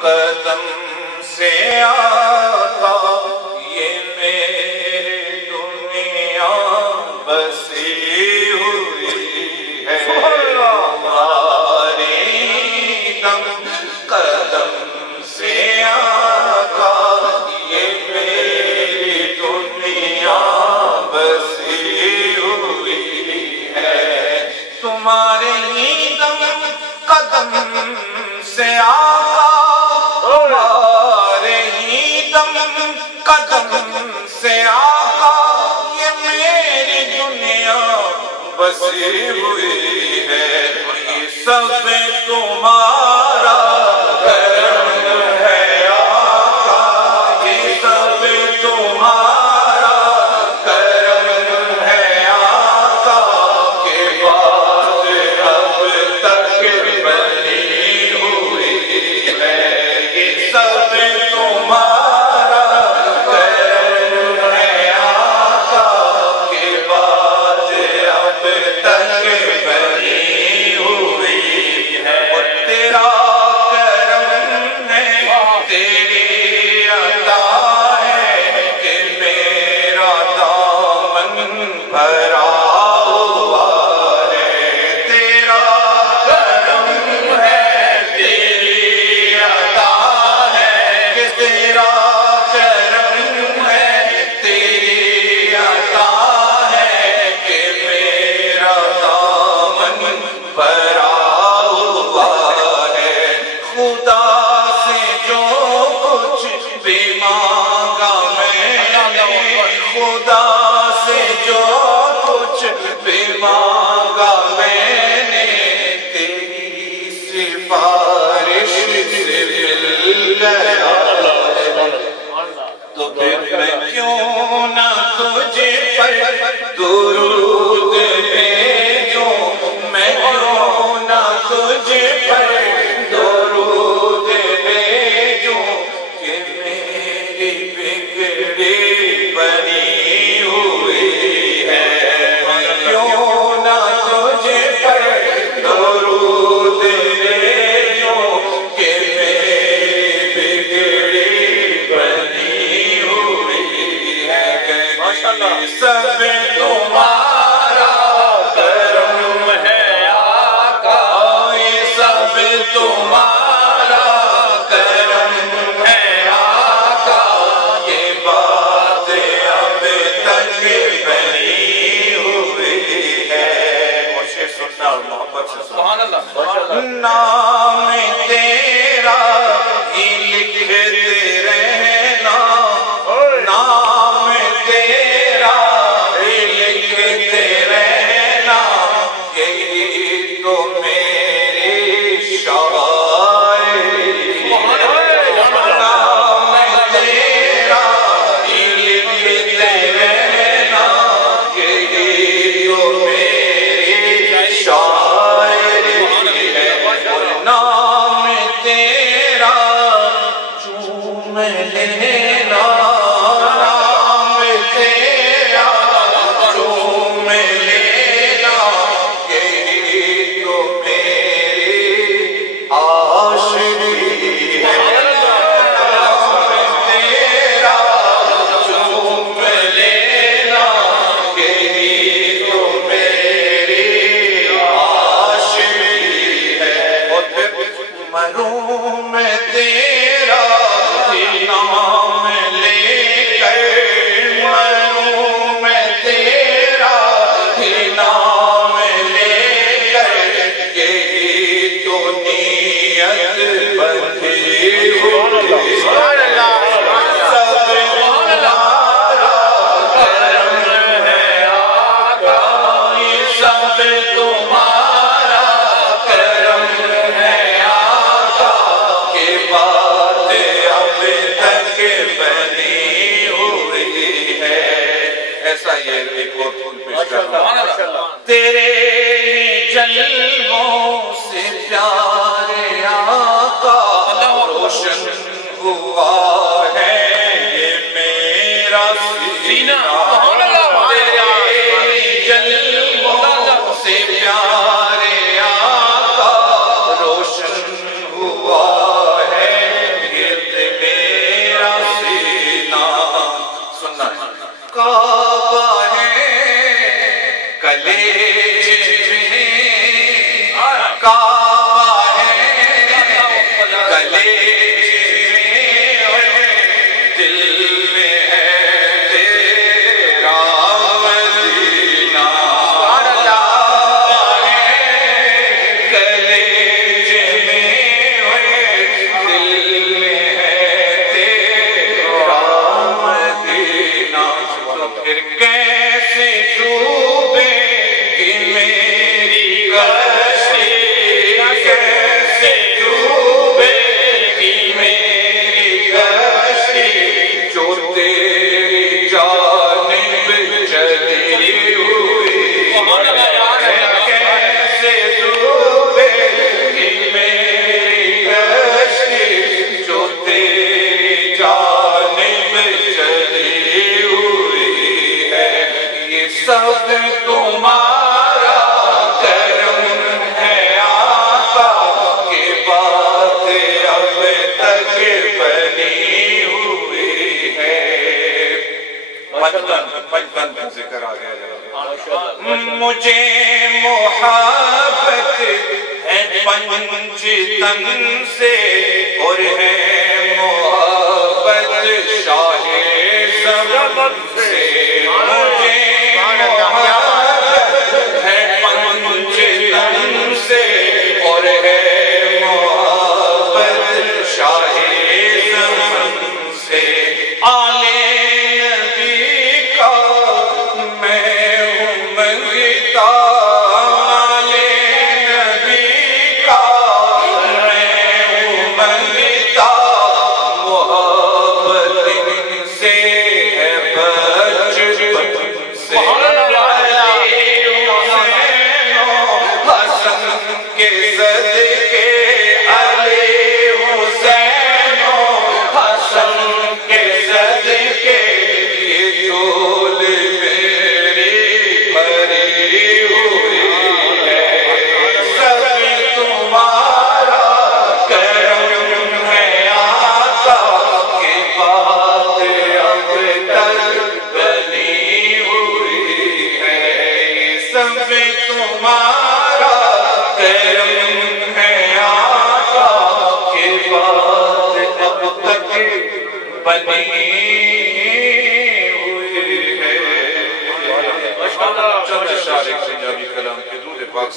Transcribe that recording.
قدم سے آقا یہ میری دنیا بسی ہوئی ہے ہمارے دم قدم سے آقا یہ میری دنیا بسی ہوئی ہے تمہارے ہی دم قدم سے آقا تمہارے ہی دم قدم سے آقا یہ میری دنیا بسی ہوئی ہے یہ سب تمہارا کرم ہے آقا یہ سب تمہارا کرم ہے آقا کہ بات اب تک بنی ہوئی ہے یہ سب تمہارا کرم ہے آقا کہ بات اب تک بنی ہوئی ہے اور تیرا کرم ہے تیری عطا ہے کہ میرا دامن بھرا ہوا ہے تیرا کرم ہے تیری عطا ہے کہ تیرا کرم ہے تیری عطا ہے کہ میرا دامن بھرا ہوا ہے خدا سے جو کچھ بھی مانگا میں نے خدا سے جو کچھ بھی مانگا میں نے تیری سفارش سے مل گیا تو پھر میں کیوں نہ تجھے پر درود بھیجوں میں کیوں نہ تجھے پر درود بھیجوں کہ میری بگڑی بنی ہوئی ہے میں کیوں نہ تجھے پر درود بھیجوں کہ میری بگڑی بنی ہوئی ہے یہ سب تمہارا کرم ہے آقا یہ سب تمہارا کرم ہے آقا یہ بات اب تک بنی ہوئی ہے مجھے سننا اور محبت سے سبحان اللہ نام تیرا ہی لکھتے رہنا نام تیرا ہی لکھتے رہنا یہی تو میری شاعری نام تیرا ہی لکھتے رہنا یہی تو میری شاعری ہے نام تیرا چوم لینا نام تیرا چوم لینا یہی تو میری عاشقی ہے نام تیرا چوم لینا یہی تو میری عاشقی ہے اور پھر مروں میں تیرا ہی نام لے کر مروں میں تیرا ہی نام لے کر یہی تو نیت بندھی ہوئی ہے سب تمہارا کرم ہے آقا یہ سب تمہارا کرم ہے آقا کہ بات اب تک بنی ہوئی ہے ایسا یہ ایک اور پھول پیش کرنا تیرے جلووں سے پیارے آقا روشن ہوا ہے یہ میرا سینہ تیرے جلووں سے پیارے آقا روشن ہوا ہے کعبہ ہے گلے دل میں ہے تیرا مدینہ کعبہ ہے گلے میں دل میں ہے تیرا مدینہ تو پھر کیسے ڈوبے کہ میری کشتی کیسے ڈوبے کہ میری کشتی جو تیری جانب چلی ہوئی کیسے ڈوبے کہ میری کشتی جو تیری جانب چلی ہوئی ہے یہ سب تمہارا کرم ہے آقا کہ بات اب تک بنی ہوئی ہے پنجتن کا ذکر آ گیا مجھے محبت ہے پنجتن سے اور ہے محبت شاہ زمن سے مجھے محبت ہے پنجتن سے اور ہے محبت شاہ زمن سے آل نبی کا میں ہوں منگتا آل نبی کا میں ہوں منگتا محبت ان سے ہے بچپن سے حسن کے صدقے علی حسین حسن کے صدقے یہ جھول میری بھری ہوئی ہے سب تمہارا کرم ہے آقا کہ بات اب تک بنی ہوئی ہے سب تمہارا کرم ہے آقا کہ بات اب تک بنی ہوئی ہے چند اشعار ایک پنجابی کلام کے درود پاک